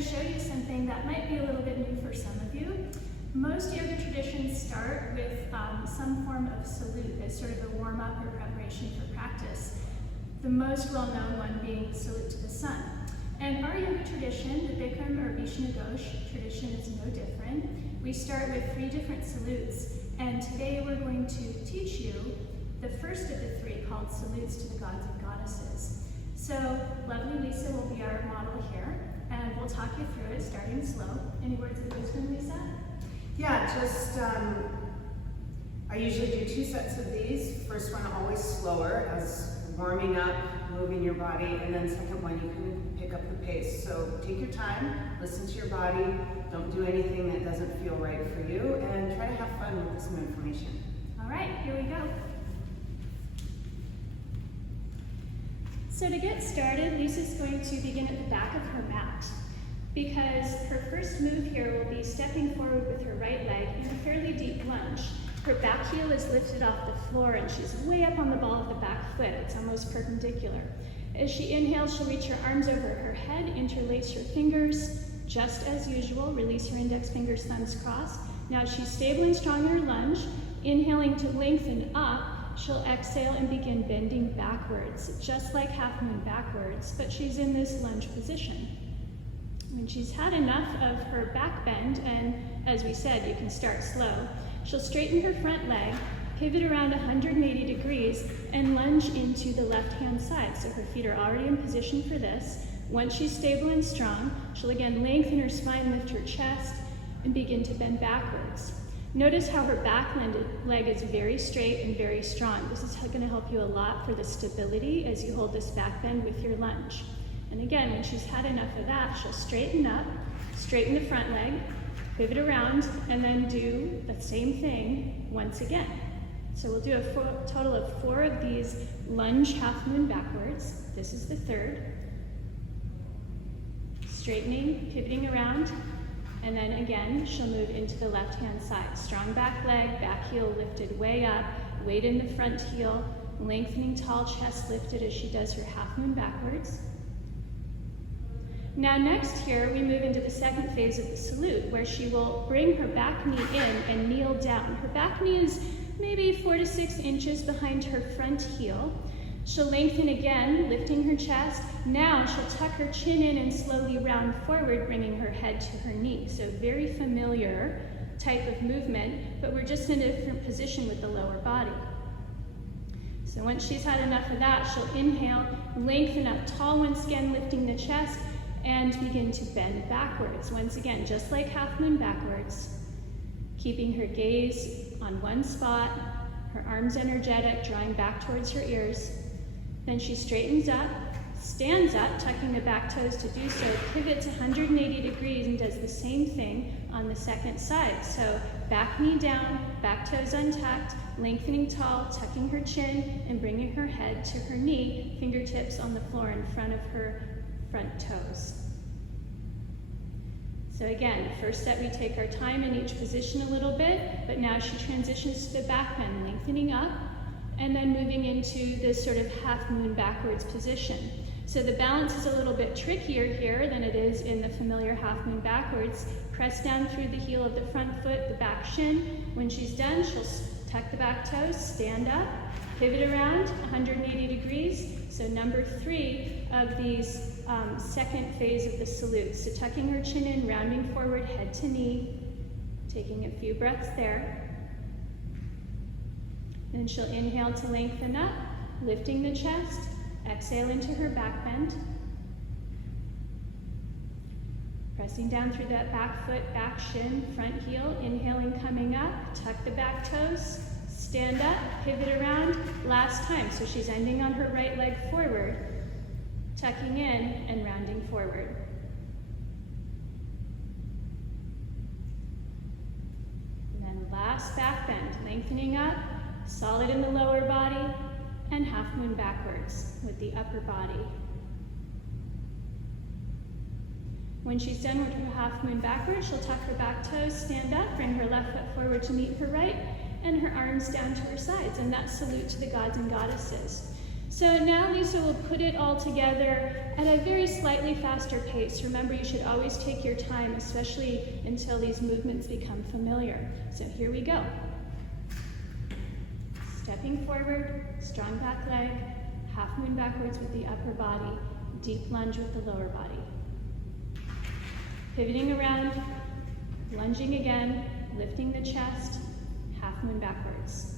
to show you something that might be a little bit new for some of you. Most yoga traditions start with some form of salute as sort of a warm-up or preparation for practice. The most well-known one being the salute to the sun. And our yoga tradition, the Bikram or Vishnughosh tradition, is no different. We start with 3 different salutes, and today we're going to teach you the first of the 3, called salutes to the gods and goddesses. So lovely Lisa will be our model here, and we'll talk you through it, starting slow. Any words of wisdom, Lisa? Yeah, just, I usually do 2 sets of these. First one always slower, as warming up, moving your body, and then second one you can pick up the pace. So take your time, listen to your body, don't do anything that doesn't feel right for you, and try to have fun with some information. All right, here we go. So to get started, Lisa's going to begin at the back of her mat, because her first move here will be stepping forward with her right leg in a fairly deep lunge. Her back heel is lifted off the floor and she's way up on the ball of the back foot. It's almost perpendicular. As she inhales, she'll reach her arms over her head, interlace her fingers, just as usual. Release her index fingers, thumbs crossed. Now she's stable and strong in her lunge. Inhaling to lengthen up, she'll exhale and begin bending backwards, just like half moon backwards, but she's in this lunge position. When she's had enough of her back bend, and as we said, you can start slow, she'll straighten her front leg, pivot around 180 degrees, and lunge into the left-hand side. So her feet are already in position for this. Once she's stable and strong, she'll again lengthen her spine, lift her chest, and begin to bend backwards. Notice how her back leg is very straight and very strong. This is going to help you a lot for the stability as you hold this back bend with your lunge. And again, when she's had enough of that, she'll straighten up, straighten the front leg, pivot around, and then do the same thing once again. So we'll do a total of 4 of these lunge half moon backwards. This is the 3rd. Straightening, pivoting around, and then again, she'll move into the left-hand side. Strong back leg, back heel lifted way up, weight in the front heel, lengthening tall chest lifted as she does her half moon backwards. Now next here, we move into the second phase of the salute, where she will bring her back knee in and kneel down. Her back knee is maybe 4 to 6 inches behind her front heel. She'll lengthen again, lifting her chest. Now she'll tuck her chin in and slowly round forward, bringing her head to her knee. So very familiar type of movement, but we're just in a different position with the lower body. So once she's had enough of that, she'll inhale, lengthen up tall once again, lifting the chest, and begin to bend backwards. Once again, just like half moon backwards, keeping her gaze on one spot, her arms energetic, drawing back towards her ears. Then she straightens up, stands up, tucking the back toes to do so, pivots 180 degrees and does the same thing on the second side. So back knee down, back toes untucked, lengthening tall, tucking her chin, and bringing her head to her knee, fingertips on the floor in front of her front toes. So again, first set we take our time in each position a little bit, but now she transitions to the back bend, lengthening up, and then moving into this sort of half moon backwards position. So the balance is a little bit trickier here than it is in the familiar half moon backwards. Press down through the heel of the front foot, the back shin. When she's done, she'll tuck the back toes, stand up, pivot around 180 degrees. So number 3 of these second phase of the salute. So tucking her chin in, rounding forward, head to knee, taking a few breaths there. Then she'll inhale to lengthen up, lifting the chest, exhale into her back bend. Pressing down through that back foot, back shin, front heel, inhaling, coming up, tuck the back toes, stand up, pivot around, last time. So she's ending on her right leg forward, tucking in and rounding forward. And then last back bend, lengthening up, solid in the lower body, and half moon backwards with the upper body. When she's done with her half moon backwards, she'll tuck her back toes, stand up, bring her left foot forward to meet her right, and her arms down to her sides, and that's salute to the gods and goddesses. So now Lisa will put it all together at a very slightly faster pace. Remember, you should always take your time, especially until these movements become familiar. So here we go. Stepping forward, strong back leg, half moon backwards with the upper body, deep lunge with the lower body. Pivoting around, lunging again, lifting the chest, half moon backwards.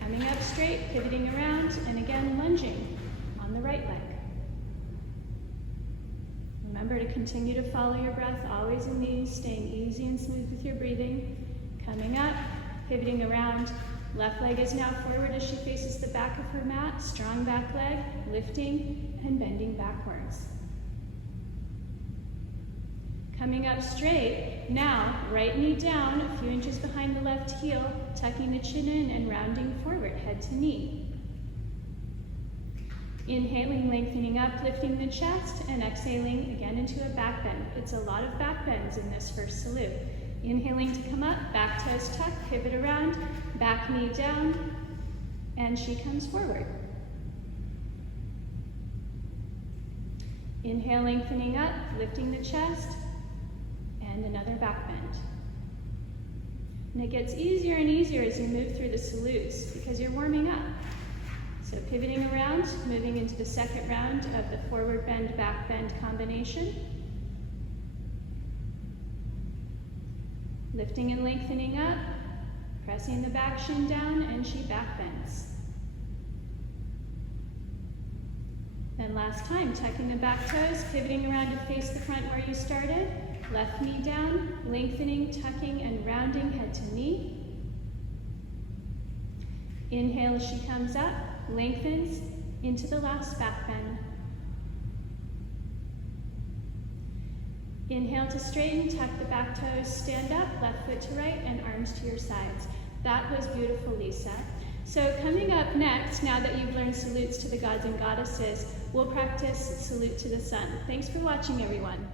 Coming up straight, pivoting around, and again lunging on the right leg. Remember to continue to follow your breath, always in these, staying easy and smooth with your breathing. Coming up, pivoting around, left leg is now forward as she faces the back of her mat, strong back leg, lifting and bending backwards. Coming up straight, now right knee down, a few inches behind the left heel, tucking the chin in and rounding forward, head to knee. Inhaling, lengthening up, lifting the chest, and exhaling again into a back bend. It's a lot of back bends in this first salute. Inhaling to come up, back toes tuck, pivot around, back knee down, and she comes forward. Inhale, lengthening up, lifting the chest, and another back bend. And it gets easier and easier as you move through the salutes because you're warming up. So pivoting around, moving into the second round of the forward bend, back bend combination. Lifting and lengthening up, pressing the back shin down, and she back bends. Then last time, tucking the back toes, pivoting around to face the front where you started. Left knee down, lengthening, tucking, and rounding head to knee. Inhale as she comes up, lengthens into the last back bend. Inhale to straighten, tuck the back toes, stand up, left foot to right, and arms to your sides. That was beautiful, Lisa. So coming up next, now that you've learned salutes to the gods and goddesses, we'll practice salute to the sun. Thanks for watching, everyone.